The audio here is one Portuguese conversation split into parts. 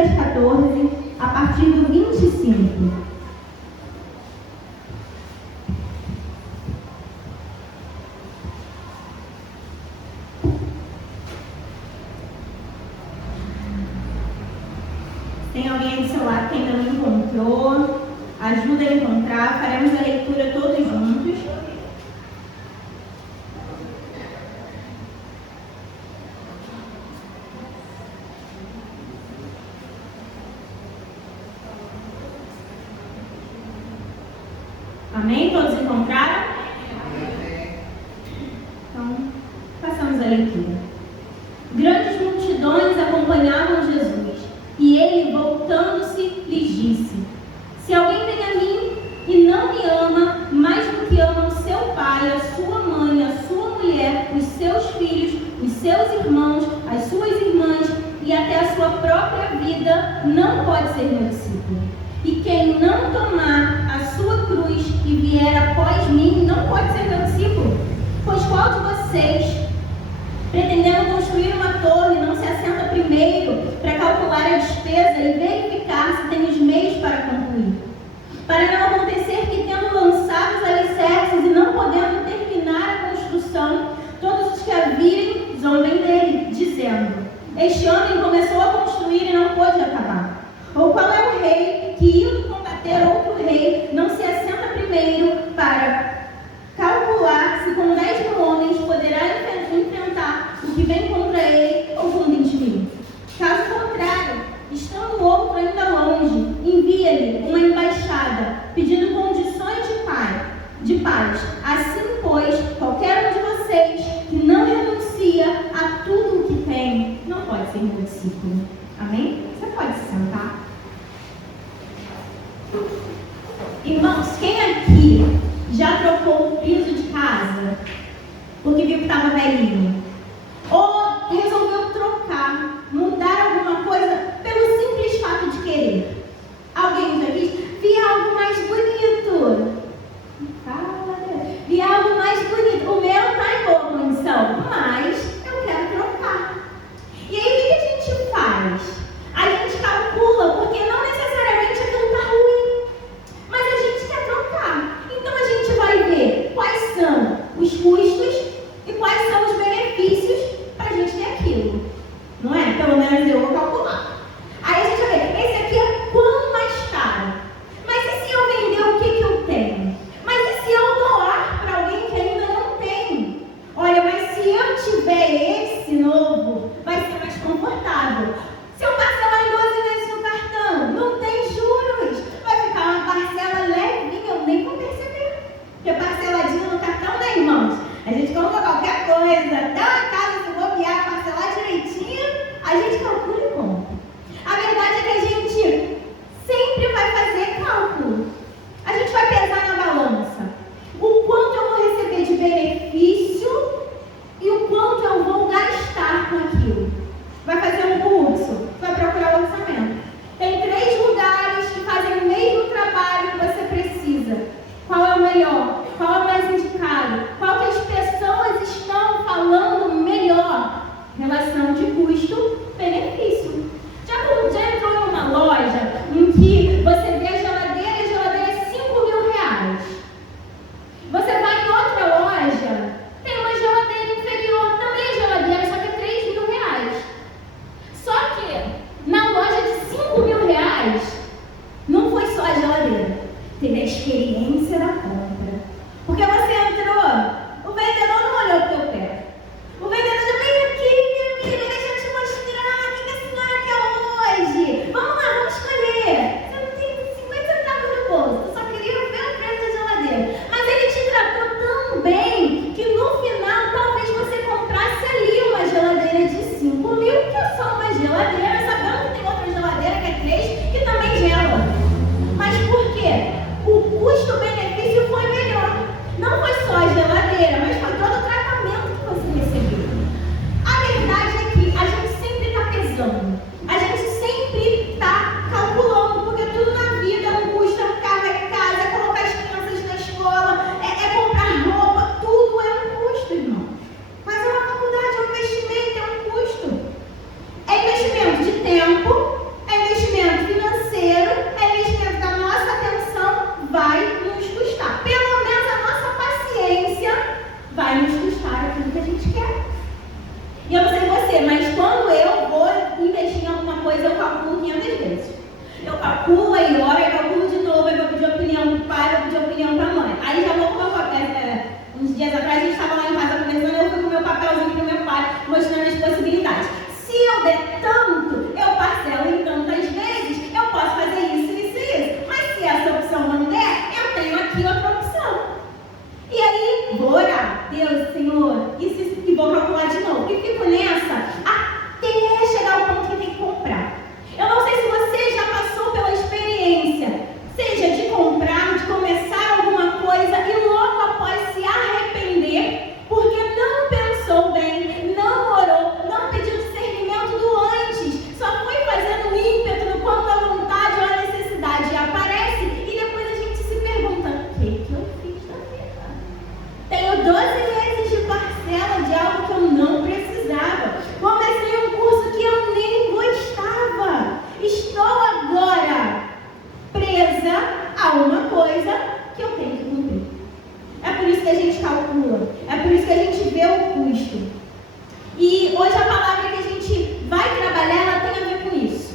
Lucas 14, a partir do 25. Tem alguém aí do seu lado que ainda não encontrou? Ajuda a encontrar. Faremos a leitura todos juntos. Amém? Todos encontraram? Então, passamos a leitura. Grandes multidões acompanhavam Jesus, e ele, voltando-se, lhes disse: se alguém vem a mim e não me ama mais do que ama o seu pai, a sua mãe, a sua mulher, os seus filhos, os seus irmãos, as suas irmãs e até a sua própria vida, não pode ser meu discípulo. E quem não tomar a sua cruz e vier após mim, não pode ser meu discípulo. Pois qual de vocês, pretendendo construir uma torre, não se assenta primeiro para calcular a despesa e verificar se tem os meios para concluir? Para não acontecer que, tendo lançado os alicerces e não podendo terminar a construção, todos os que a virem zombem dele, dizendo: este homem começou a construir e não pôde acabar. Ou qual é o rei que, indo combater outro rei, não se assenta primeiro para calcular se com 10.000 homens poderá enfrentar o que vem contra ele ou com 20.000? Caso contrário, estando o outro ainda longe, envia-lhe uma embaixada, pedindo condições de paz. Assim, pois, qualquer um de vocês que não renuncia a tudo o que tem, não pode ser meu discípulo. Amém? Você pode se sentar. Irmãos, quem aqui já trocou o piso de casa porque viu que estava velhinho? Ou resolveu trocar, mudar alguma coisa pelo simples fato de querer? Alguém já disse: vi algo mais bonito. Vi algo mais bonito. O meu está em boa condição, mas eu quero trocar. E aí o que a gente faz? A gente calcula, porque não necessariamente aquilo está ruim, mas a gente quer trocar. Então a gente vai ver quais são os custos e quais são os benefícios para a gente ter aquilo. Não é? Pelo menos eu vou calcular. Aí a gente vai ver, esse aqui é quanto mais caro. Mas e se eu vender, o que eu tenho? Mas e se eu doar para alguém que ainda não tem? Olha, mas se eu tiver esse novo, vai ser mais confortável. Se eu parcelar em 12 vezes no cartão, não tem juros. Vai ficar uma parcela levinha, eu nem vou perceber. Porque parceladinho no cartão, né, irmãos? A gente compra qualquer coisa, até uma casa, se bobear, parcelar direitinho, a gente calcula e compra. A verdade é que a gente sempre vai fazer cálculo. A gente vai pesar na balança o quanto eu vou receber de benefício e o quanto eu vou gastar com aquilo. Vai fazer um curso, vai procurar o orçamento. Tem 3 lugares que fazem o mesmo trabalho que você precisa. Qual é o melhor? Qual é o mais indicado? Qual que as pessoas estão falando melhor? Relação de custo-benefício. Já entrou em uma loja em que você vê a geladeira e a geladeira é 5.000 reais? Você vai em outra loja, tem uma geladeira inferior, também é geladeira, só que é 3.000 reais. Só que na loja de 5.000 reais não foi só a geladeira, teve a experiência da compra. Porque você entrou, o vendedor não olhou para o teu pé. O vendedor já veio aqui, minha amiga, deixa eu te mostrar o que a senhora quer hoje. Vamos lá, vamos escolher. Você não tem 50 centavos no bolso, tu só queria ver o preço da geladeira. Mas ele te tratou tão bem que no final talvez você comprasse ali uma geladeira de 5.000, que é só uma geladeira, sabendo que tem outra geladeira que é 3, que também gela. Mas por quê? O custo-benefício foi melhor. Não foi só a há uma coisa que eu tenho que cumprir. É por isso que a gente calcula, é por isso que a gente vê o custo. E hoje a palavra que a gente vai trabalhar, ela tem a ver com isso.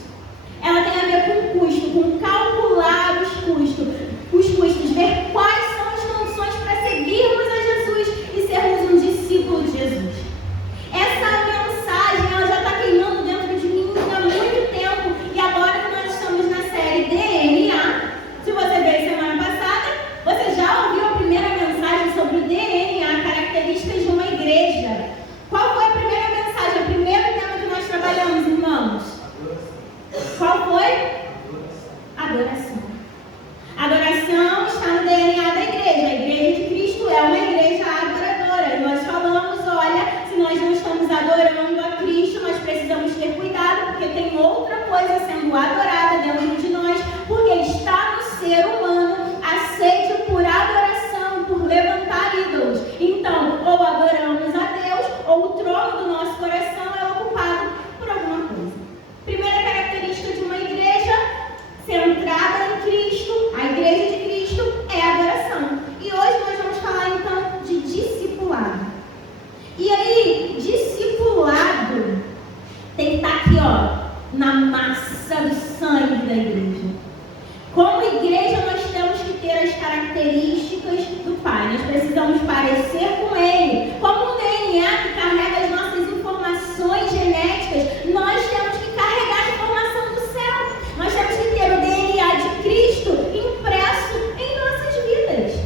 Ela tem a ver com custo, com calcular os custos, ver quais são as condições para seguirmos a Jesus e sermos um discípulo de Jesus. Essa mensagem, ela já está queimando dentro de mim há muito tempo, e agora que nós estamos na série DNA, se você veio semana passada, você já ouviu a primeira mensagem sobre o DNA, características de uma igreja. Qual foi a primeira mensagem, o primeiro tema que nós trabalhamos, irmãos? Qual foi? Adoração. Adoração está no DNA da igreja. A igreja de Cristo é uma igreja adoradora. E nós falamos, olha, se nós não estamos adorando a Cristo, nós precisamos ter cuidado, porque tem outra coisa sendo adorada dentro de nós, porque está no ser humano a sede por adoração, por levantar ídolos. Então, ou adoramos a Deus, ou o trono do nosso coração é ocupado por alguma coisa. Primeira característica de uma igreja centrada em Cristo, a igreja de Cristo, é a adoração. E hoje nós vamos falar então de discipulado. E aí, discipulado tem que estar aqui, ó, na massa do sangue da igreja. Como igreja, nós temos que ter as características do Pai. Nós precisamos parecer com Ele. Como um DNA que carrega as nossas informações genéticas, nós temos que carregar a informação do céu. Nós temos que ter o DNA de Cristo impresso em nossas vidas.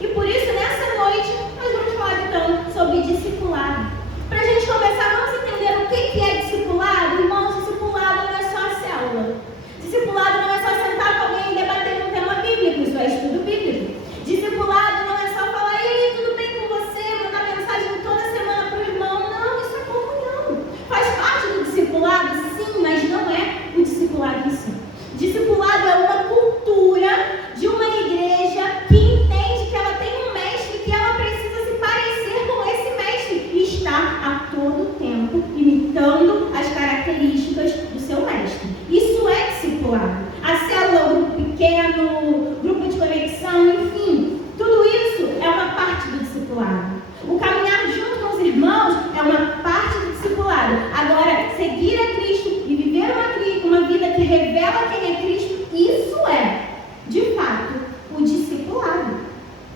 E por isso, nessa noite, nós vamos falar então sobre discipulado. Para a gente começar, vamos entender o que é discipulado? Irmãos, discipulado não é só a célula. Discipulado não é só sentar com alguém e debater um tema bíblico, isso é estudo bíblico. Discipulado não é só falar, e aí, tudo bem com você? Mandar mensagem toda semana para o irmão. Não, isso é comunhão. Faz parte do discipulado, sim, mas não é o discipulado em si. Discipulado é uma cultura de uma igreja que entende que ela tem um mestre, que ela precisa se parecer com esse mestre e está a todo tempo imitando as características do seu mestre. Isso é discipulado. A célula, o grupo pequeno, grupo de conexão, enfim, tudo isso é uma parte do discipulado. O caminhar junto com os irmãos é uma parte do discipulado. Agora, seguir a Cristo e viver uma vida que revela quem é Cristo, isso é, de fato, o discipulado.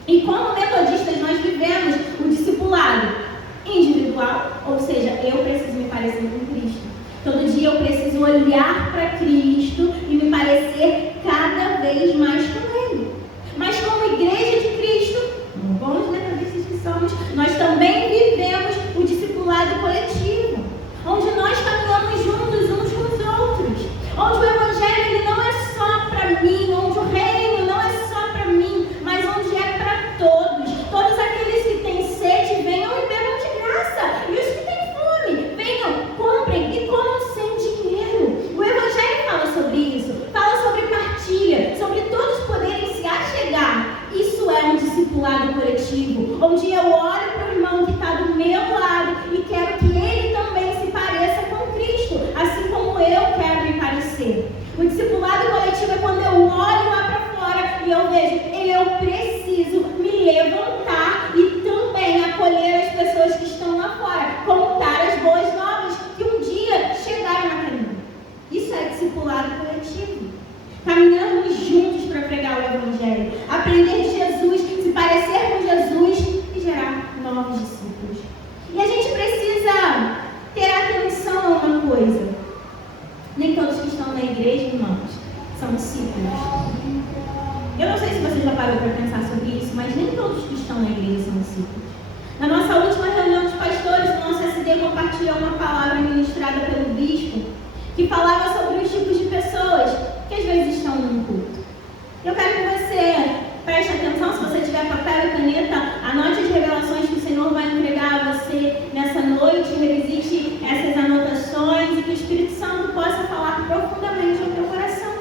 E como metodistas, nós vivemos o discipulado individual, ou seja, eu preciso me parecer com Cristo. Todo dia eu preciso olhar para Cristo e me parecer cada vez mais com Ele. Mas como igreja de Cristo, bons metodistas que somos, nós também vivemos o discipulado coletivo, onde nós caminhamos juntos uns com os outros, onde o Evangelho ele não é só para mim, onde o reino não é só para mim, mas onde é para todos. Todos aqueles que têm sede, venham e bebam de graça. E os que têm fome, venham, comprem e comam sem dinheiro. O Evangelho fala sobre isso, fala sobre partilha, sobre todos poderem se achegar. Isso é um discipulado coletivo, onde eu olho para o irmão que está do meu lado e quero que ele também se pareça com Cristo, assim como eu quero me parecer. O discipulado coletivo é quando eu olho lá para fora e eu vejo, eu preciso me levantar e também acolher as pessoas que estão lá fora, contar as boas novas que um dia chegaram na caminho. Isso é discipulado coletivo. Caminharmos juntos para pregar o Evangelho, aprender de Jesus, se parecer com Jesus e gerar novos discípulos. E a gente precisa ter atenção a uma coisa. Nem todos que estão na igreja, irmãos, são discípulos. Eu não sei se você já parou para pensar sobre isso, mas nem todos que estão na igreja são discípulos. Na nossa última reunião dos pastores, o nosso SD compartilhou uma palavra ministrada pelo bispo que falava sobre os tipos de pessoas que às vezes estão no culto. Eu quero que você preste atenção, se você tiver papel e caneta, anote as revelações que o Senhor vai entregar a você nessa noite, revisite essas anotações e que o Espírito Santo possa falar profundamente ao teu coração.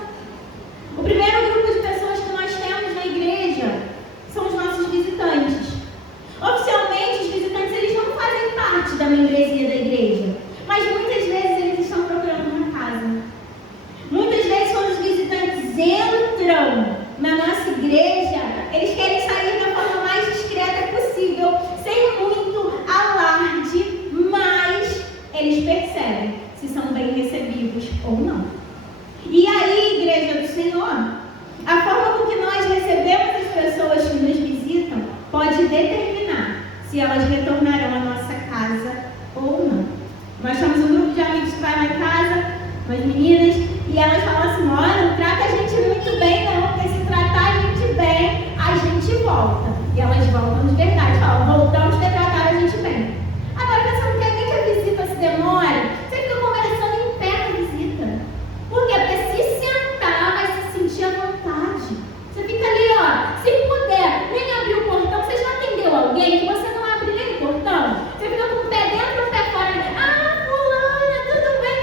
O primeiro grupo de pessoas que nós temos na igreja são os nossos visitantes. Oficialmente, os visitantes eles não fazem parte da membresia da igreja, mas muitas vezes eles estão procurando uma casa. Muitas vezes, quando os visitantes entram na nossa igreja, eles querem sair da forma mais discreta possível, sem muito alarde, mas eles percebem se são bem recebidos ou não. E aí, igreja do Senhor, a forma com que nós recebemos as pessoas que nos visitam pode determinar se elas retornarão à nossa casa ou não. Nós temos um grupo de amigos que vai lá em casa, umas meninas, e elas falam assim: olha, não trata a gente muito bem não, porque se tratar a gente bem, a gente volta. E elas voltam de verdade, falam: voltamos a tratar a gente bem. Agora, você não quer nem que a visita se demore, você fica conversando em pé na visita. Por quê? Porque se sentar, vai se sentir à vontade. Você fica ali, ó, se puder, nem abrir o portão. Você já atendeu alguém que você não abre nem o portão? Você fica com o pé dentro e o pé fora. Ah, fulana, tudo bem?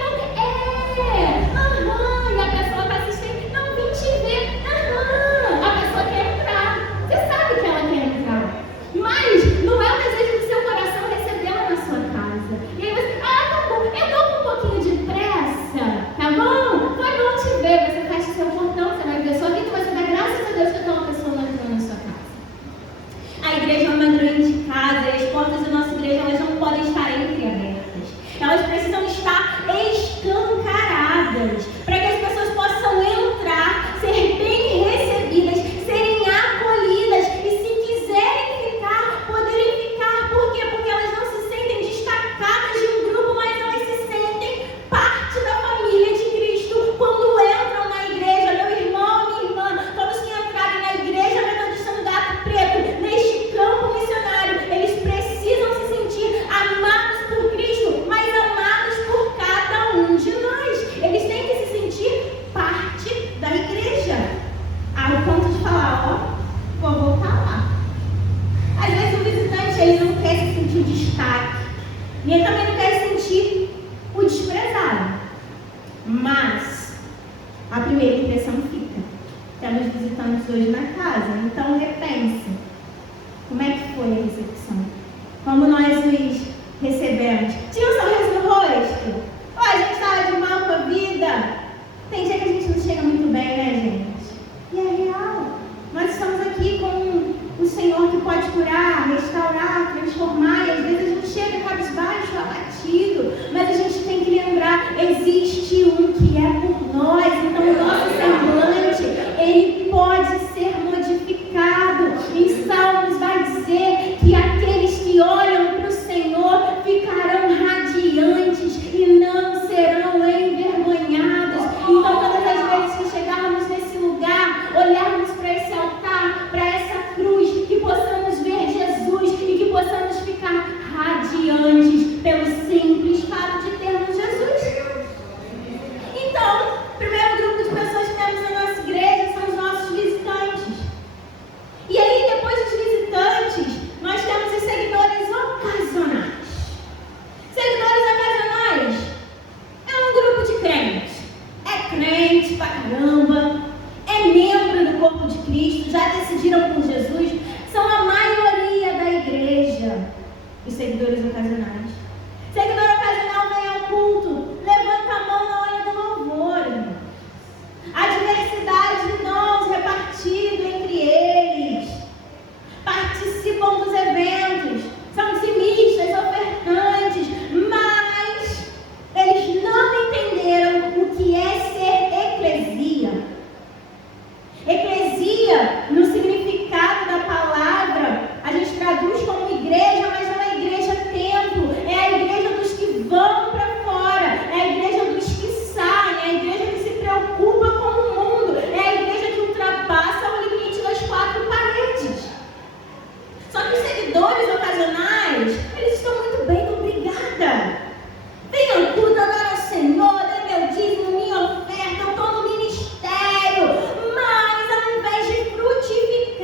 E a pessoa está assistindo, não, vim te ver. A pessoa quer entrar. Você sabe que ela quer entrar. Mas não é o desejo do seu coração recebê-la na sua casa. E aí você, tá bom, eu estou com um pouquinho de pressa, tá bom? Foi bom te ver. Você fecha o seu portão, você vai ver a sua vida, você dá graças a Deus que aquela pessoa não entrou na sua casa. A igreja é uma grande casa e as portas da nossa igreja, elas não podem estar entreabertas. Elas precisam estar escancaradas para que as pessoas possam entrar, ser bem recebidas, serem acolhidas e, se quiserem ficar, poderem ficar. Por quê? Porque elas não se sentem destacadas de um grupo, mas elas se sentem parte da família de Cristo quando entram na igreja. Meu irmão, minha irmã, todos que entrarem na igreja Metodista do Gato Preto, neste campo missionário, eles precisam se sentir amados por Cristo, mas amados por cada um de nós. Eles têm que se sentir parte da igreja, ao ponto de falar: ó, vou voltar lá. Às vezes o visitante, ele não quer se sentir o destaque, e ele também não quer se sentir o desprezado, mas a primeira impressão fica. Temos visitantes hoje na casa, então repense. Como é que foi a recepção? Como nós os recebemos? Tinha um sorriso no rosto? Ou a gente estava de mal com a vida? Tem dia que a gente não chega muito bem, né, gente? E é real. Nós estamos aqui com o Senhor que pode curar, restaurar, transformar. E às vezes a gente chega cabisbaixo, abatido. Mas a gente tem que lembrar, existe um que é por nós. Então o nosso semblante, ele pode ser modificado. Em Salmos vai dizer que aqueles que olham para o Senhor ficarão radiantes e não serão envergonhados. Então todas as vezes que chegarmos nesse lugar, olharmos para esse altar, para essa cruz, que possamos ver Jesus e que possamos ficar radiantes pelo simples fato de termos Jesus. Então, o primeiro grupo de pessoas que temos na nossa igreja são os nossos visitantes. E aí, depois dos visitantes, nós temos os seguidores ocasionais. Seguidores ocasionais é um grupo de crentes. É crente pra caramba, é membro do corpo de Cristo, já decidiram por Jesus, são a maioria da igreja, os seguidores ocasionais. Seguidor ocasional vem ao culto, levanta a mão na hora do louvor, irmão. A diversidade de dons repartido entre eles, participam dos eventos, são dizimistas, ofertantes, mas eles não entenderam o que é ser eclesia. Eclesia, no significado da palavra, a gente traduz como igreja, mas não é igreja templo, é a igreja dos que vão para fora, é a igreja dos que saem, é a igreja que se preocupa com o mundo, é a igreja que ultrapassa o limite das quatro paredes. Só que os seguidores ocasionais, eles estão muito bem, obrigada. Venha ao culto, adora ao Senhor, dê meu dízimo, minha oferta, eu estou no ministério, mas ao invés de frutificar,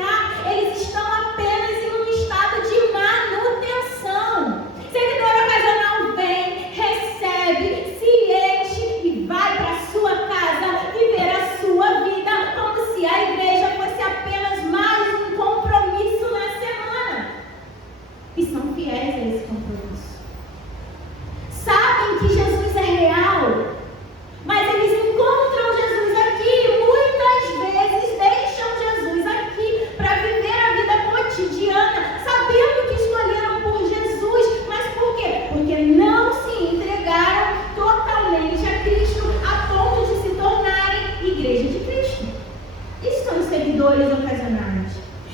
ocasionais.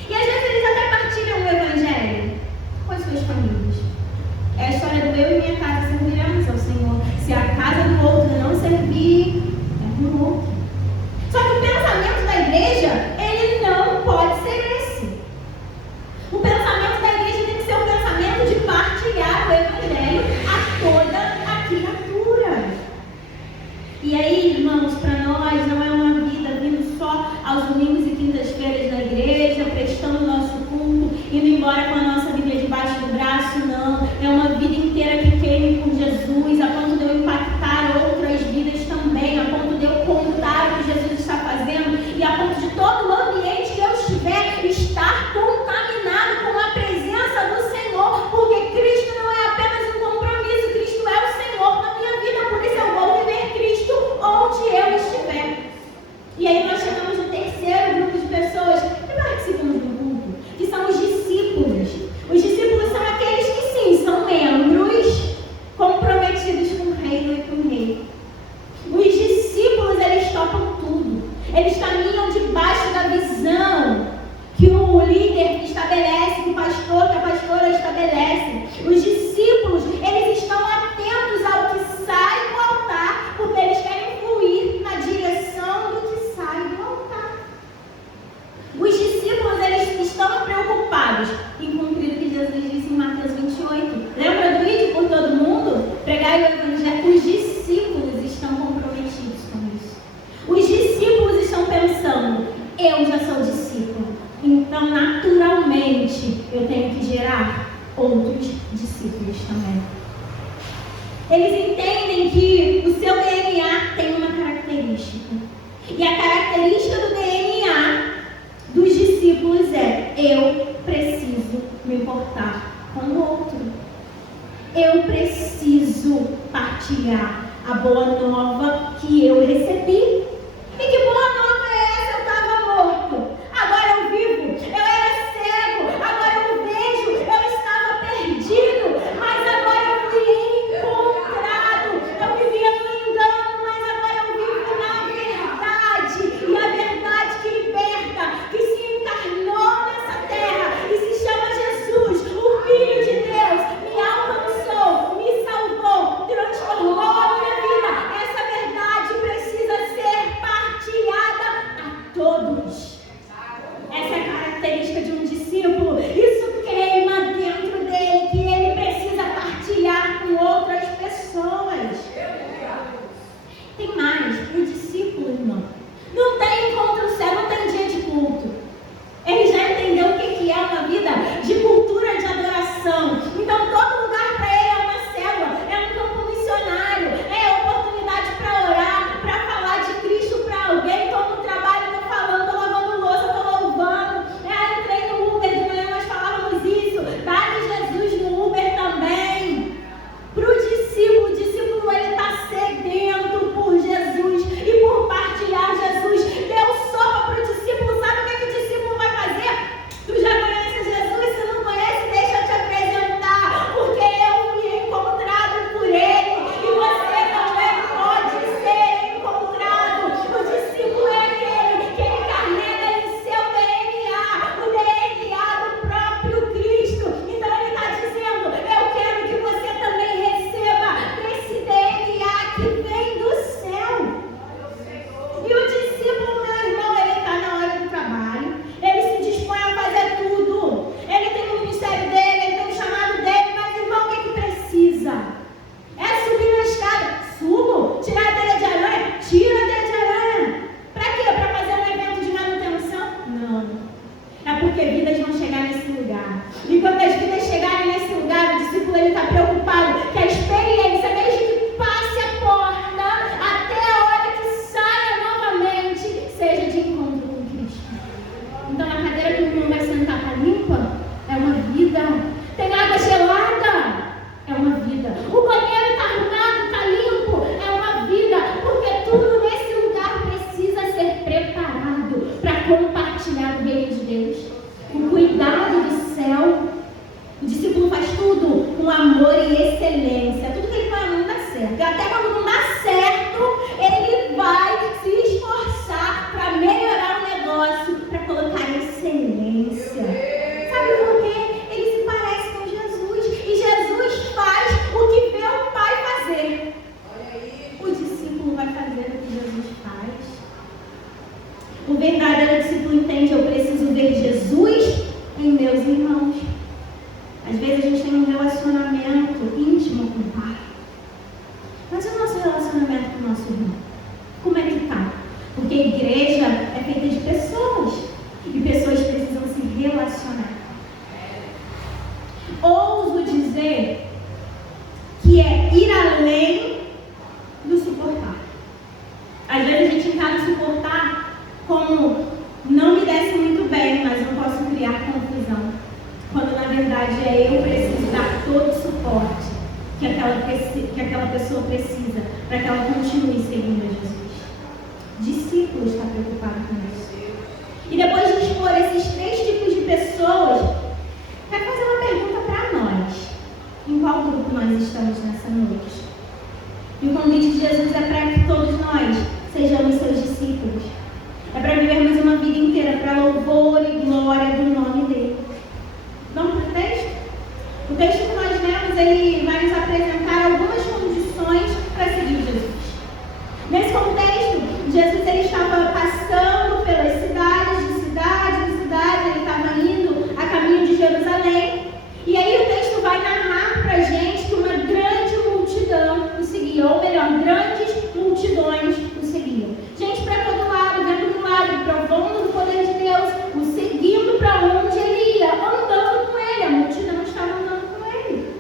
E às vezes eles até partilham o Evangelho com as suas famílias. É a história do eu e minha casa serviremos ao Senhor. Se a casa do outro não servir, é do outro. Só que o pensamento da igreja, ele não pode ser esse. O pensamento da igreja tem que ser um pensamento de partilhar o Evangelho a toda a criatura. E aí, irmãos, para nós não é uma vida vindo só aos domingos e quintas-feiras na igreja, prestando nosso culto, indo embora com a nossa Bíblia debaixo do braço, não. É uma vida inteira que queime por Jesus, a ponto de eu impactar outras vidas também, a ponto de eu contar o que Jesus está fazendo e a ponto de todo o ambiente que eu estiver estar contaminado com a presença do Senhor, porque Cristo não é apenas um compromisso, Cristo é o Senhor na minha vida, por isso eu vou viver Cristo onde eu estiver. E aí nós chegamos no terceiro grupo de pessoas que participam do culto, que são os discípulos. Os discípulos são aqueles que sim, são membros comprometidos com o reino e com o rei. Os discípulos, eles topam tudo. Eles caminham debaixo da visão que o líder estabelece, que o pastor, que a pastora estabelece. Os discípulos, eles estão atentos ao que sai do altar, porque eles querem fluir na direção do que sai do altar. Os discípulos, eles estão preocupados em cumprir o que Jesus disse em Mateus 28. Lembra do ide por todo mundo? Pregar o Evangelho. Os discípulos estão comprometidos com isso. Os discípulos estão pensando, eu já sou discípulo, então naturalmente eu tenho que gerar outros discípulos também. Eles entendem que o seu DNA tem uma característica. E a característica do DNA dos discípulos é: eu preciso me importar com o outro. Eu preciso partilhar a boa nova que eu recebi. E que boa nova é essa? Eu estava morto, agora eu vivo. Eu era cego, agora eu vejo. Eu estava perdido, mas agora eu fui encontrado. Eu vivia no engano, mas agora eu vivo na verdade. E a verdade que liberta, que se encarnou nessa terra e se chama Jesus, o Filho de Deus, me alcançou, me salvou, transformou a minha vida. Essa verdade precisa ser partilhada a todos. Essa é a característica de um discípulo. Isso queima dentro dele, que ele precisa partilhar com outras pessoas. Tem mais, o discípulo, irmão, não tem encontro céu, não tem dia de culto. Ele já entendeu o que é uma vida de cultura de adoração. Então todo lugar para ele é uma célula, é um campo missionário, é oportunidade para orar, para falar de Cristo para alguém. Estou no trabalho, estou falando, estou lavando louça, estou louvando. Entrei no Uber, de manhã nós falávamos isso. Dá-lhe Jesus no Uber também. Para o discípulo ele está sedento por Jesus e por partilhar Jesus. Deus sopra para o discípulo. Sabe o que o discípulo vai fazer? Tu já conhece Jesus? Se não conhece, deixa eu te apresentar, porque eu fui encontrado por ele e você também pode ser encontrado. O discípulo é aquele que ele carrega em seu DNA, o DNA do próprio Cristo. Então ele está dizendo: eu quero que você também receba esse DNA que vem do céu. E o discípulo, meu irmão, ele está na hora do trabalho, ele se dispõe a fazer tudo, ele tem o ministério dele, ele tem o chamado dele, mas irmão, o que precisa? É subir na escada, subo, tirar a teia de aranha, tira a teia de aranha. Para quê? Para fazer um evento de manutenção? Não. É porque vidas vão chegar nesse lugar. E quando as vidas chegarem nesse lugar, o discípulo está preocupado que a experiência, desde que passe a porta até a hora que saia novamente, seja de encontro com Cristo. Então a cadeira que o irmão vai sentar está limpa? É uma vida. Tem água gelada? É uma vida. O banheiro está arrumado, está limpo? É uma vida. Porque tudo nesse lugar precisa ser preparado para compartilhar o reino de Deus. O cuidado do céu. O discípulo faz tudo com amor e excelência. Tudo que ele faz não dá certo. E até quando não dá certo, ele vai se esforçar para melhorar o negócio, para colocar em obediência. Sabe por quê? Ele se parece com Jesus. E Jesus faz o que vê o Pai fazer. O discípulo vai fazer o que Jesus faz. O verdadeiro discípulo entende: eu preciso ver Jesus em meus irmãos. Às vezes a gente tem um relacionamento íntimo com o Pai. Mas e o nosso relacionamento com o nosso irmão? Como é que está? Porque a igreja é feita de pessoas. E pessoas precisam se relacionar. Ouso dizer que é ir além do suportar. Às vezes a gente encara suportar como não me desce muito bem, mas não posso criar confusão. Quando na verdade é eu preciso dar todo o suporte que aquela pessoa precisa para que ela continue seguindo a Jesus. Discípulo está preocupado com isso. E depois de expor esses 3 tipos de pessoas, quero fazer uma pergunta para nós. Em qual grupo nós estamos nessa noite? E o convite de Jesus é para que todos nós sejamos seus discípulos. É para vivermos uma vida inteira para louvor e glória do nome dele. Vamos para o texto? O texto que nós lemos, ele vai nos apresentar algumas condições para seguir Jesus. Nesse contexto, Jesus ele estava passando pelas cidades, de cidade em cidade, ele estava indo a caminho de Jerusalém. E aí o texto vai narrar para a gente que uma grande multidão o seguia, ou melhor, grandes multidões o seguiam. Gente para todo lado, vendo milagre, provando do poder de Deus, o seguindo para onde ele ia, andando com ele, a multidão estava andando com ele.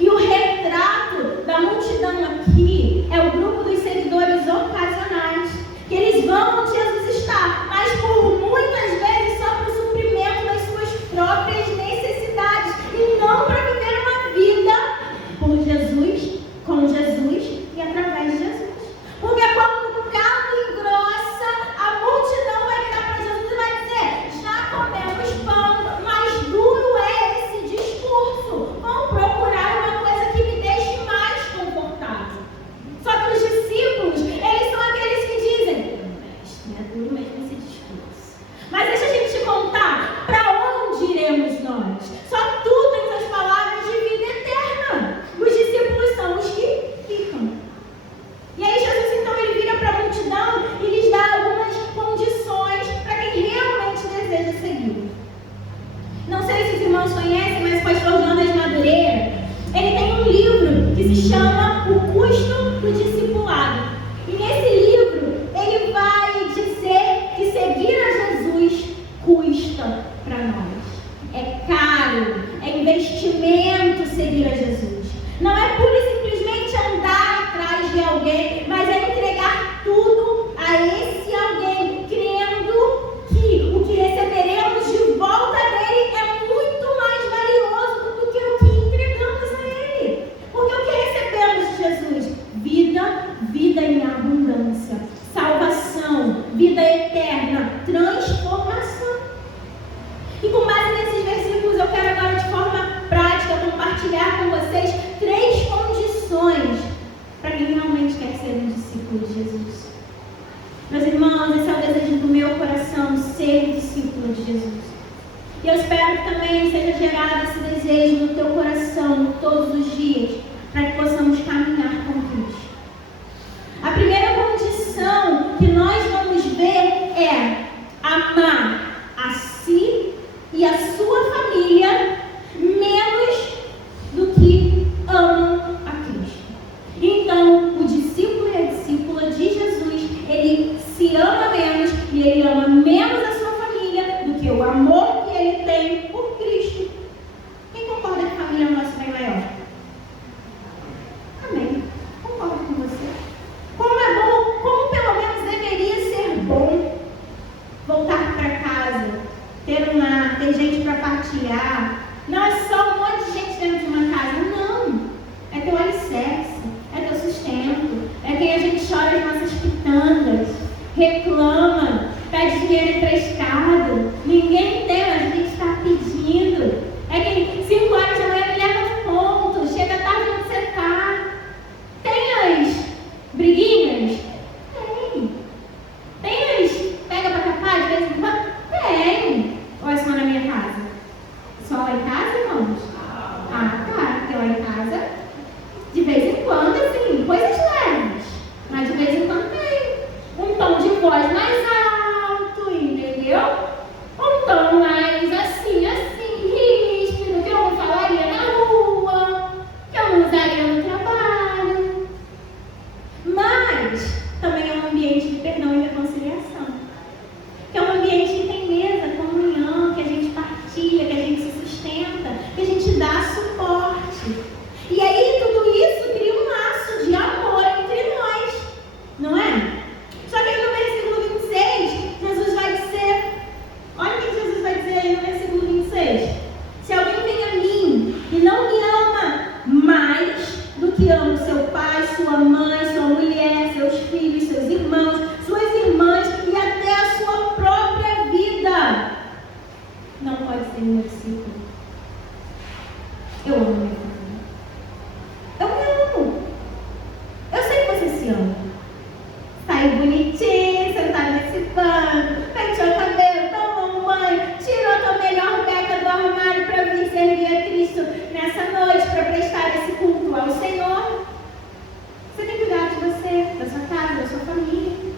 E o retrato da multidão aqui é o grupo dos seguidores ocasionais, que eles vão onde Jesus está, mas por muitas vezes só para o suprimento das suas próprias necessidades, e não para viver uma vida por Jesus, com Jesus e através de Jesus. Porque quando o caldo engrossa, a multidão vai virar para Jesus e vai dizer: já comemos pão, mas duro é esse discurso. Vamos procurar uma coisa que me deixe mais confortável. Só que os discípulos, eles são aqueles que dizem: mestre, é duro mesmo esse discurso. Mas deixa a gente te contar, para onde iremos nós? Só tu tens as palavras de vida eterna. Os discípulos são os que ficam. E aí Jesus então ele vira para a multidão e lhes dá algumas condições para quem realmente deseja segui-lo. Não sei se os irmãos conhecem, mas o pastor Jonas Madureira, ele tem um livro que se chama O Custo do Discipulado. E nesse livro ele vai dizer que seguir a Jesus custa para nós. É caro, é investimento seguir a Jesus. Não é pura e simplesmente andar atrás de alguém, mas é entregar tudo a esse alguém, crendo que o que receberemos de volta dele é muito mais valioso do que o que entregamos a ele. Porque o que recebemos de Jesus? Vida, vida em abundância, salvação, vida eterna, transformação. E com base nesses versículos, eu quero agora de forma prática compartilhar com vocês 3 condições para quem realmente quer ser um discípulo de Jesus. Meus irmãos, esse é o desejo do meu coração, ser discípulo de Jesus. E eu espero que também seja gerado esse desejo no teu coração todos os dias, para que possamos caminhar com Cristo. A primeira condição que nós vamos ver é amar a si e a sua família menos do que amam a Cristo. Então, o discípulo e a discípula de Jesus, ele se ama menos e ele ama menos a sua família do que o amor que ele tem por Cristo. Quem concorda que a família é um nosso bem maior? Amém. Concordo com você. Como é bom, como pelo menos deveria ser bom voltar para casa, ter gente para partilhar. Não é só um monte de gente dentro de uma casa, não. É teu alicerce, é teu sustento, é quem a gente chora as nossas pitangas, reclama, pede dinheiro emprestado, ninguém tem, mas a gente está pedindo. É quem 5 horas da manhã me leva no ponto, chega tarde onde você está. Tem as briguinhas? Tem. Tem as pega para capar de vez em quando? Tem. Ou não pode ser meu discípulo. Eu amo minha família. Eu me amo. Eu sei que você se ama. Saiu bonitinho, sentado nesse banco, penteou o cabelo, tomou um banho, tirou a tua melhor beca do armário para vir servir a Cristo nessa noite, para prestar esse culto ao Senhor. Você tem que cuidar de você, da sua casa, da sua família.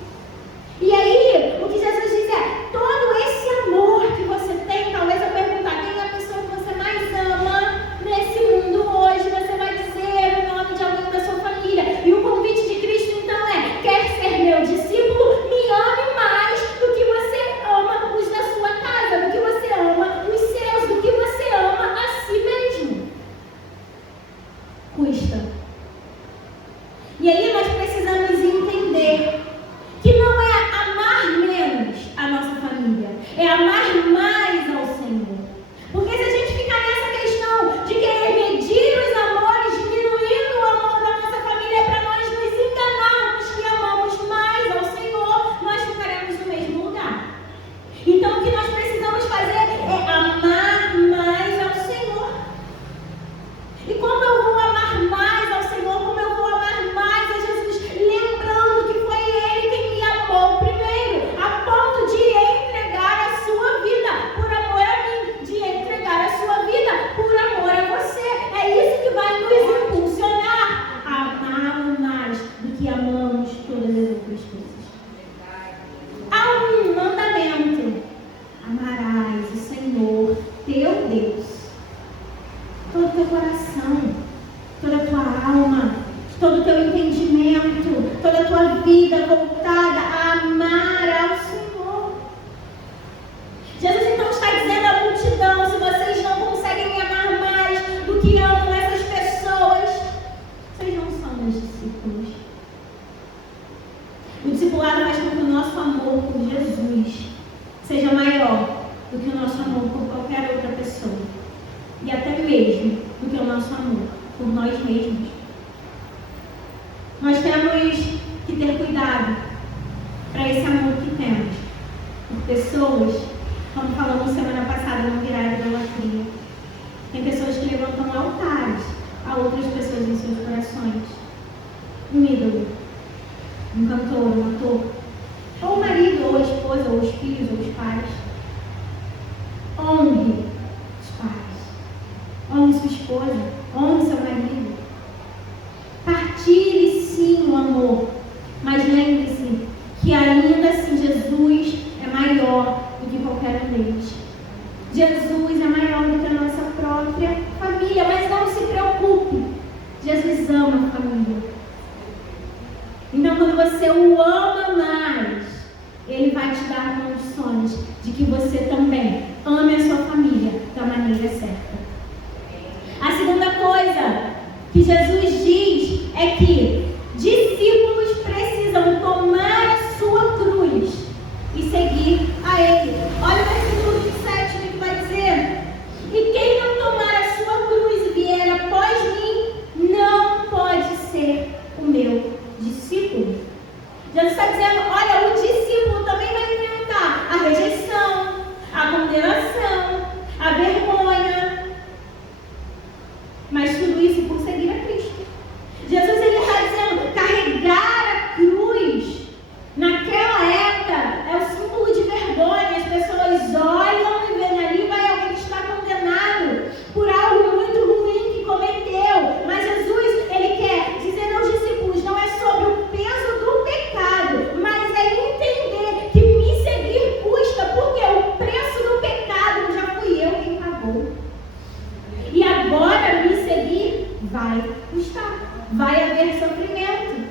E aí, o que Jesus diz é, todo esse amor que você tem, talvez eu perguntar, quem é a pessoa que você mais ama nesse mundo hoje? Você vai dizer o nome de alguém da sua família. E o convite de Cristo, então, é, quer ser meu discípulo? Me ame mais do que você ama os da sua casa, do que você ama os seus, do que você ama a si mesmo. Custa. E aí nós precisamos entender que não é amar menos a nossa família, é amar mais ao Senhor. Porque se a gente ficar nessa questão de querer medir os amores, diminuindo o amor da nossa família, é para nós nos enganarmos que amamos mais ao Senhor, nós ficaremos no mesmo lugar. Então o que nós precisamos fazer é amar mais ao Senhor. E como eu vou amar mais ao Senhor, como eu vou amar mais a Jesus, lembrando que foi Ele quem me amou primeiro, a ponto de entregar a sua vida por amor a mim, de entregar a sua vida por amor a você. É isso que vai nos impulsionar a amá-lo mais do que amamos todas as outras coisas. Há um mandamento: amarás o Senhor teu Deus, todo o teu coração, toda a tua alma, todo o teu entendimento, toda a tua vida voltada a amar ao Senhor. Jesus então está dizendo à multidão: se vocês não conseguem me amar mais do que amam essas pessoas, vocês não são meus discípulos. O discipulado faz com que o nosso amor por Jesus seja maior do que o nosso amor por qualquer outra pessoa. E até mesmo do que o nosso amor por nós mesmos. Nós temos que ter cuidado para esse amor que temos por pessoas, como falamos semana passada no Virar Idolatria. Tem pessoas que levantam altares a outras pessoas em seus corações. Um ídolo, um cantor, um ator, ou o marido, ou a esposa, ou os filhos, ou os pais. Honre os pais. Honre sua esposa, honre seu marido. Partilhe sim o amor, mas lembre-se que ainda assim Jesus é maior do que qualquer um deles. Jesus é maior do que a nossa própria família, mas não se preocupe, Jesus ama a família. Então quando você o ama mais, Ele vai te dar condições de que você também ame a sua família da maneira certa. A segunda coisa que Jesus diz é que discípulos precisam tomar a sua cruz e seguir a Ele. Olha o versículo 27, o que vai dizer: e quem não tomar a sua cruz e vier após mim, não pode ser o meu discípulo. Jesus está dizendo, olha, o discípulo também vai enfrentar a rejeição, a condenação, a vergonha, mas tudo isso por seguir a Cristo. Jesus está dizendo, carregar a cruz, naquela época, é o símbolo de vergonha. As pessoas olham e veem ali, vai alguém que está condenado por algo muito ruim que cometeu. Mas Jesus, Ele quer dizer aos discípulos, não é sobre o peso do pecado, mas é entender que me seguir custa, porque o preço do pecado já fui eu quem pagou. E agora me seguir vai custar, vai haver sofrimento.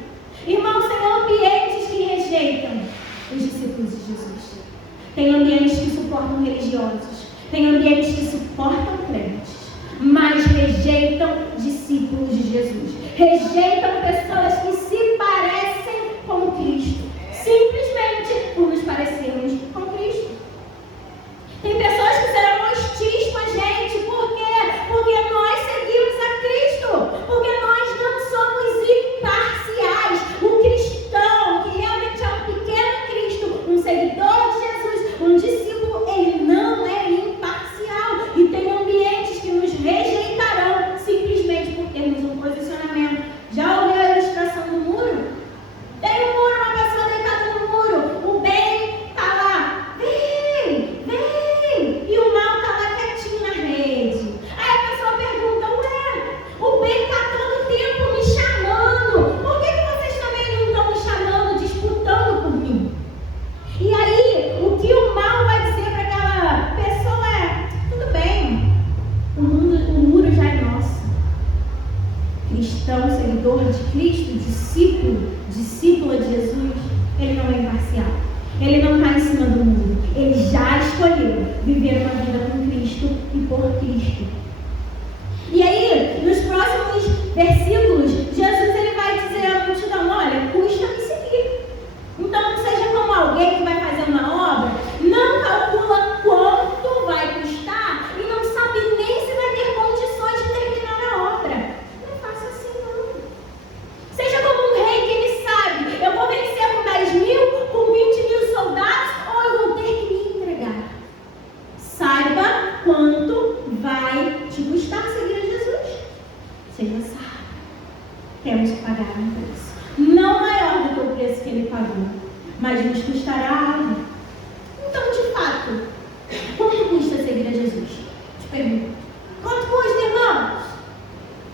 Irmãos, tem ambientes que rejeitam os discípulos de Jesus. Tem ambientes que suportam religiosos, tem ambientes que suportam crentes, mas rejeitam discípulos de Jesus. Rejeitam pessoas que se parecem com Cristo, simplesmente por nos parecermos com Cristo. Tem pessoas que serão hostis com a gente. Por quê? Porque nós seguimos a Cristo. Porque nós não somos imparciais. O cristão, que realmente é um pequeno Cristo, um seguidor de Jesus, um discípulo de Cristo, discípula de Jesus, ele não é imparcial. Ele não está em cima do mundo. Ele já escolheu viver uma vida com Cristo e por Cristo. E aí, nos próximos versículos, Jesus ele vai dizer à multidão: olha, custa me seguir. Então não seja como alguém que vai fazer uma obra, não calcula quanto vai custar e não sabe nem se vai ter condições de terminar a obra. Não faça assim não. Seja como um rei que ele sabe: eu vou vencer com 10 mil, com 20 mil soldados, ou eu vou ter que me entregar. Saiba quanto vai te custar seguir a Jesus. Seja sábio. Temos que pagar um preço. Não maior do que o preço que ele pagou, mas nos custará algo. Então, de fato, quanto custa seguir a Jesus? Te pergunto. Quanto custa, irmãos?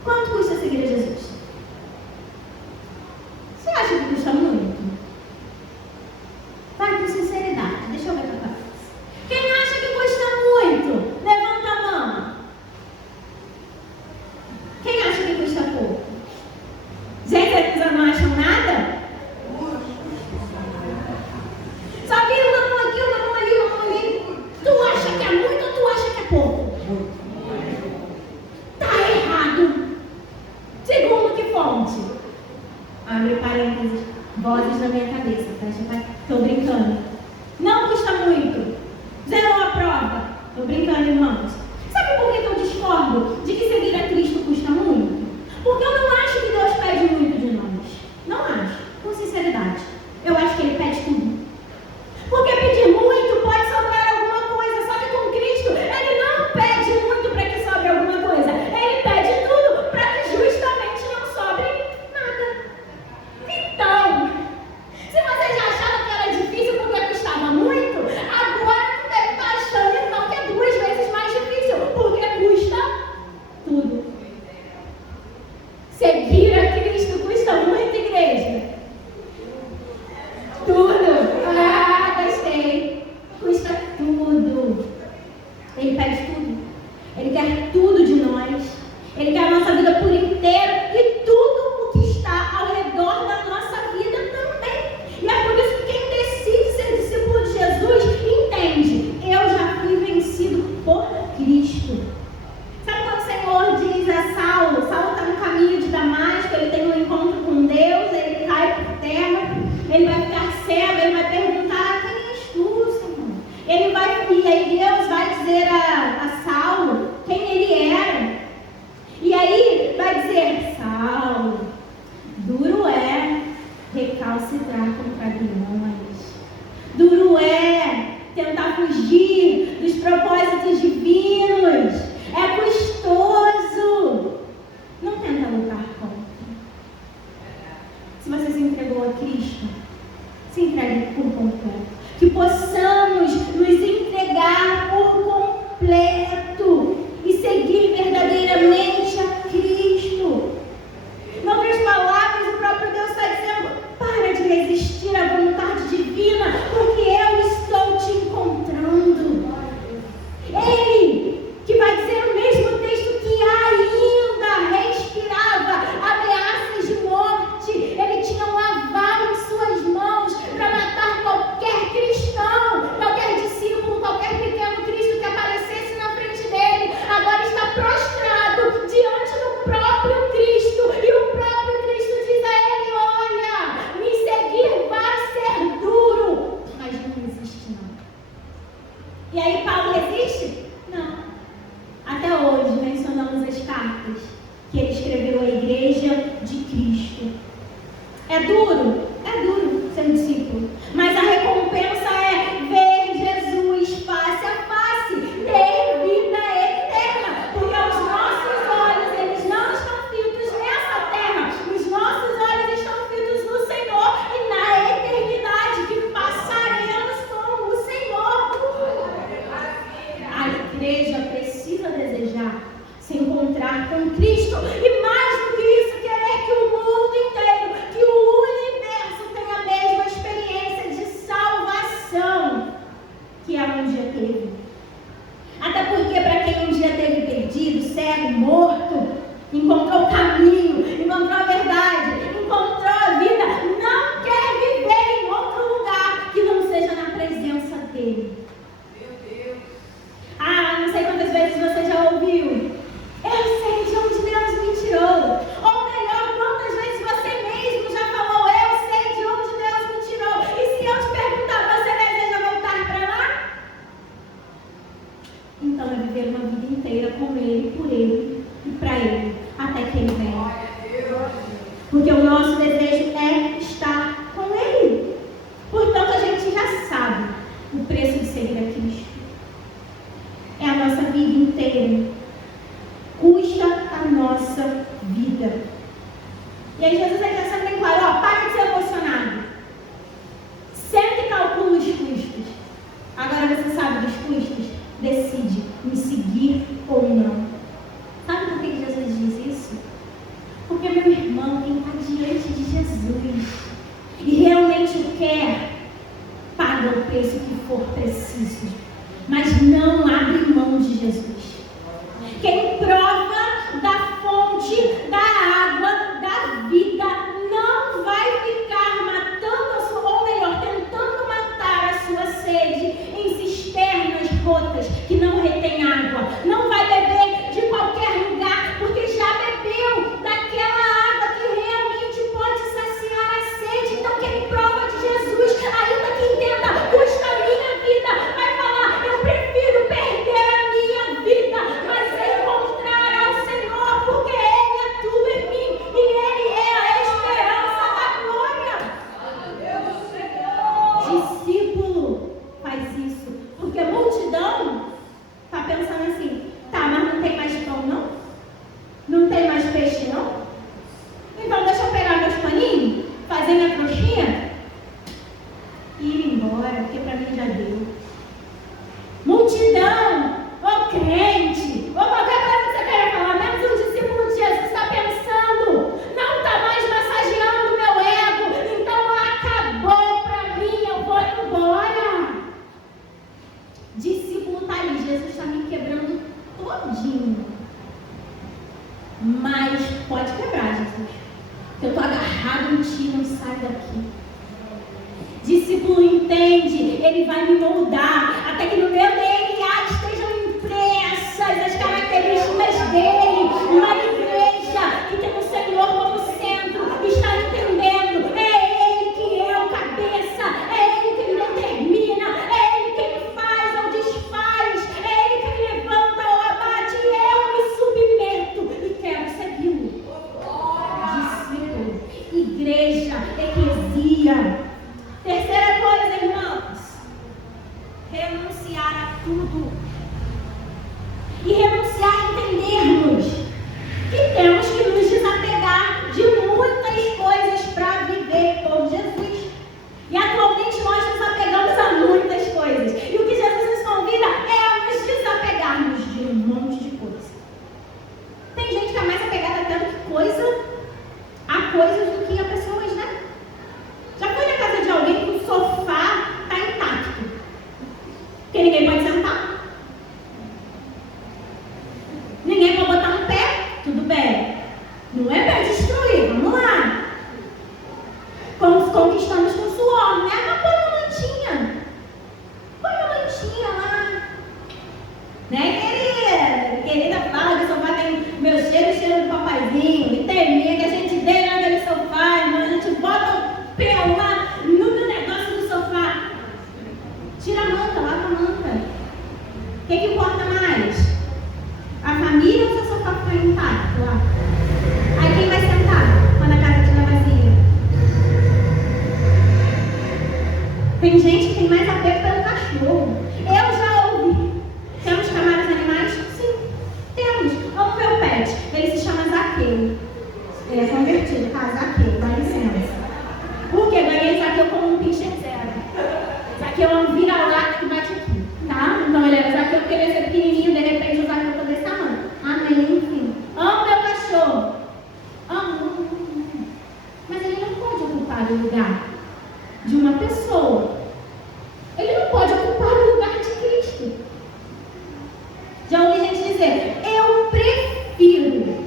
Quanto custa seguir a Jesus? Você acha que custa muito? Vai com sinceridade. Deixa eu ver a tua cabeça. Quem acha que custa muito? Levanta a mão. Quem acha que custa pouco? Gente, vocês não acham nada? Só vira uma mão aqui, uma mão ali, uma mão ali. Tu acha que é muito ou tu acha que é pouco? Tá errado. Segundo que fonte? Abre parênteses. Vozes na minha cabeça, tá? Tô brincando. Não custa muito. Zerou a prova. Tô brincando, irmãos. Sabe por que eu discordo de que seguir a Cristo custa muito? Porque eu não acho que Deus pede muito de nós. Não acho. Com sinceridade. Eu acho que Ele pede tudo. Porque pedir muito pode sobrar alguma coisa. Só que com Cristo, Ele não pede muito para que sobre alguma coisa. Ele pede tudo para que justamente não sobre nada. Então, se você já achava que era difícil porque custava muito, agora tu deve estar achando então que é 2 vezes mais difícil, porque custa tudo. Seguir a Cristo custa muito, igreja. Tudo. Ah, gostei. Custa tudo. Ele pede tudo. Ele quer tudo de nós. Ele quer a nossa vida por inteiro e tudo o que está ao redor da nossa vida também. E é por isso que quem decide ser discípulo de Jesus entende: eu já fui vencido por Cristo. Sabe quando o Senhor diz a Saulo está no caminho de Damasco, ele tem um encontro com Deus, ele cai por terra, ele vai ficar cego, ele vai perguntar: quem és tu, Senhor? E aí Deus vai dizer a Saulo quem ele era. E aí vai dizer: Saulo, duro é recalcitrar contra leões. Duro é tentar fugir dos propósitos divinos. É custoso. Não tenta lutar contra. Se você se entregou a Cristo, se entregue por completo. Que possamos nos entregar por completo e seguir verdadeiramente a Cristo. Em outras palavras, o próprio Deus está dizendo: para de resistir à vontade divina, porque eu estou te encontrando. Ele que vai dizer o mesmo texto que ainda respirava ameaças de morte, ele tinha um aval em suas mãos para matar qualquer cristão, qualquer discípulo, qualquer pequeno Cristo que aparecesse na frente dele. Agora está prostrado diante do próprio Cristo, e o próprio Cristo diz a ele: olha, me seguir vai ser duro, mas não resiste não. E aí Paulo resiste? Não. Até hoje mencionamos as cartas que ele escreveu à igreja de Cristo. É duro ser um discípulo, mas a recompensa é ver Jesus face a face, ter vida eterna, porque os nossos olhos, eles não estão fitos nessa terra, os nossos olhos estão fitos no Senhor e na eternidade que passaremos com o Senhor. A igreja precisa desejar se encontrar com Cristo e, mais do que isso, querer que o mundo inteiro, que o universo tenha a mesma experiência de salvação que ela um dia teve. Até porque, para quem um dia teve perdido, cego, morto, encontrou o caminho, encontrou a verdade, então é viver uma vida inteira com Ele, por Ele e para Ele, até que Ele venha. Porque o nosso desejo é estar com Ele. Portanto, a gente já sabe o preço de seguir a Cristo. É a nossa vida inteira. Custa a nossa vida. E aí Jesus aqui está sempre claro, ó, para de ser emocionado. Sempre calcula os custos. Agora você sabe dos custos? Decide me seguir ou não. Sabe por que Jesus diz isso? Porque, meu irmão, quem está diante de Jesus e realmente o quer, paga o preço que for preciso, mas não abre mão de Jesus. Quem prova da fonte, da água, da vida, não vai ficar matando a sua, ou melhor, tentando matar a sua sede em cisternas rotas que não retém água. Não vai beber de qualquer lugar, porque já bebeu daquela água que realmente pode saciar a sede. Então quem prova de Jesus, ainda que entenda, custa a minha vida, vai falar, eu prefiro perder a minha vida, mas encontrar ao Senhor, porque Ele é tudo em mim e Ele é a esperança da glória. Discípulo faz isso, porque a multidão está pensando assim, tá, mas não tem mais pão não? Não tem mais peixe não? Então deixa eu pegar meus paninhos, fazer minha trouxinha e ir embora, porque para mim já deu. Multidão, ou crente, ou qualquer coisa que você queira falar, menos um discípulo de Jesus está pensando, não está mais massageando meu ego, então acabou para mim, eu vou embora. Discípulo está ali, Jesus está me quebrando todinho. Mas pode quebrar, Jesus. Eu estou agarrado em ti, não sai daqui. Discípulo entende, ele vai me moldar, até que no meu DNA estejam impressas as características dele. Uma igreja que tem o Senhor como centro, está entendendo, é Ele que é o cabeça, é Ele que me determina, é Ele que me faz ou desfaz, é Ele que me levanta ou abate, e eu me submeto e quero segui-lo. Discípulo, igreja, eclesia. Terceira coisa, irmãos, renunciar a tudo. E renunciar a entendermos que temos que nos desapegar de muitas coisas para viver por Jesus. E atualmente nós nos apegamos a muitas coisas. E o que Jesus nos convida é a nos desapegarmos de um monte de coisa. Tem gente que é mais apegada até do que coisa, a coisas do que a pessoas, né? Já foi na casa de alguém que o sofá está intacto? Porque ninguém pode sentar. Ninguém pode botar um pé. Tudo bem. Não é para destruir. Vamos lá. Conquistamos com suor, né? Mas põe uma mantinha. Põe uma mantinha lá. Né, querida? Querida, fala que o sofá tem meu cheiro do papaizinho. E tem minha que a gente deita naquele sofá, irmão. A gente bota o pé lá no negócio do sofá. Tira a manta, lava a manta. O que importa mais? A família ou o seu sofá ficar intacto lá? Aí quem vai sentar quando a casa estiver vazia? Tem gente que tem mais apego pelo cachorro. Eu já ouvi. Temos que amar os animais? Sim, temos. Amo meu pet. Ele se chama Zaqueu. Ele é convertido, tá? Zaqueu, dá licença. Por quê? Ganhei Zaqueu como um pincher zero. Zaqueu é um vira-lata que bate aqui, tá? Então ele era Zaqueu porque ele ia ser pequenininho, de repente o Zaqueu foi desse tamanho. Amém, enfim. Amo meu cachorro. Amo. Mas ele não pode ocupar o lugar de uma pessoa. Ele não pode ocupar o lugar de Cristo. Já ouvi gente dizer, eu prefiro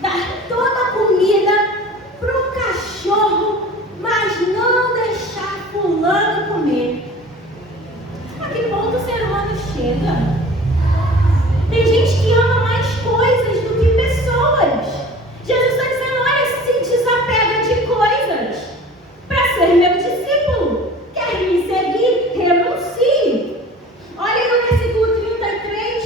dar toda a comida pro cachorro, mas não deixar fulano comer. A que ponto o ser humano chega? Tem gente que ama mais coisas do que pessoas. Jesus está dizendo, olha, se desapega de coisas para ser meu discípulo. Quer me seguir? Renuncie. Olha no versículo 33.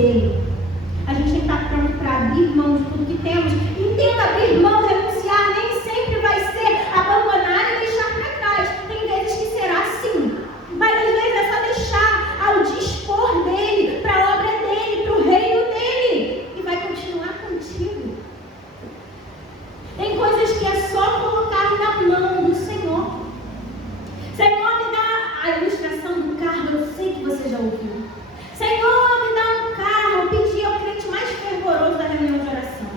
dele. A gente tem que estar pronto para abrir mão de tudo que temos. Entenda, abrir mão, renunciar, nem sempre vai ser abandonar e deixar para trás. Tem vezes que será assim. Mas às vezes é só deixar ao dispor dele, para a obra dele, para o reino dele. E vai continuar contigo. Tem coisas que é só colocar na mão do Senhor. Senhor, me dá a ilustração do carro, eu sei que você já ouviu. Senhor, me dá um carro, pedi ao crente mais fervoroso da reunião de oração.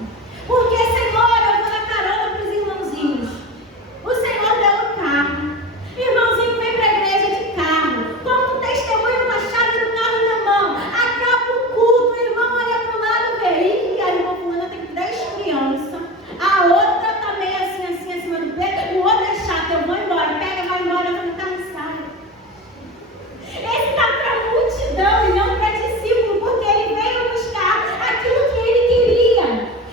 Porque, Senhor, eu vou dar carona para os irmãozinhos. O Senhor deu o carro. Irmãozinho vem para a igreja de carro. Conta o testemunho com a chave do carro na mão. Acaba o culto, o irmão olha para o lado, vê. E a irmã fulana tem 10 crianças. A outra tá meio assim, acima do peito. O outro é chato, eu vou embora. Pega, vai embora, eu tô no carro e sai. Esse está para a multidão e não para discípulo, porque ele veio buscar aquilo que ele queria.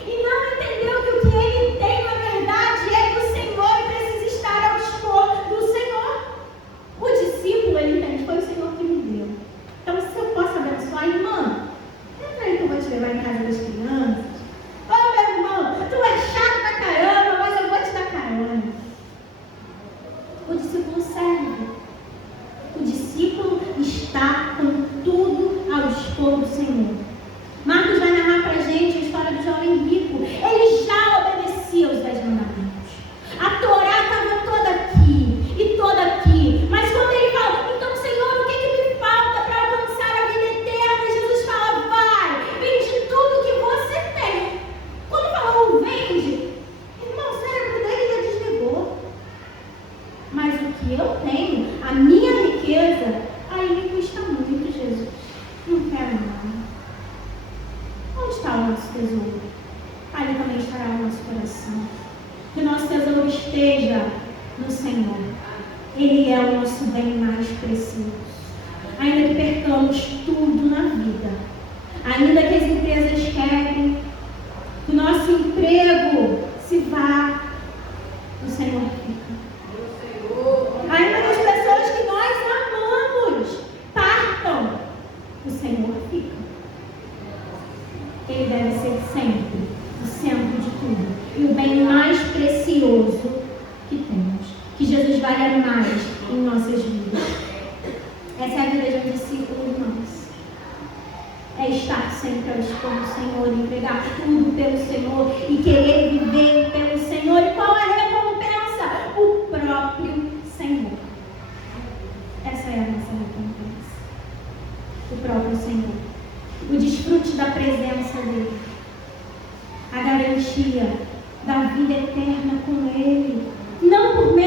E não entendeu que o que ele tem, na verdade, é do Senhor e precisa estar ao dispor do Senhor. O discípulo, ele entende, foi o Senhor que me deu. Então, se eu posso abençoar, irmã, entra aí que eu vou te levar em casa das crianças. Ô, meu irmão, tu é chato pra caramba, mas eu vou te dar carona. O discípulo serve. O discípulo está com tudo ao dispor do Senhor. Marcos vai narrar para a gente a história do jovem rico. Ele já obedecia aos 10 mandamentos. A Torá estava toda aqui e toda aqui. Mas quando ele fala, então, Senhor, o que me falta para alcançar a vida eterna? Jesus fala, vai, vende tudo que você tem. Quando falou vende, irmão, o cérebro dele já desligou. Mas o que eu tenho, a minha riqueza, aí me custa muito, Jesus. Não quero nada. Onde está o nosso tesouro? Ali também estará o nosso coração. Que o nosso tesouro esteja no Senhor. Ele é o nosso bem mais precioso. Ainda que percamos tudo na vida, ainda que as empresas quebrem, que o nosso emprego se vá, o Senhor fica. Ainda que as pessoas que nós amamos partam, o Senhor fica. Ele deve ser sempre o centro de tudo e o bem mais precioso que temos. Que Jesus valha mais em nossas vidas. Essa é a vida de um discípulo, irmãos. É estar sempre ao dispor do Senhor, entregar tudo pelo Senhor e querer viver pelo Senhor. E qual é a recompensa? O próprio Senhor. Essa é a nossa recompensa. O próprio Senhor. O desfrute da presença dEle. A garantia da vida eterna com Ele. Não por meio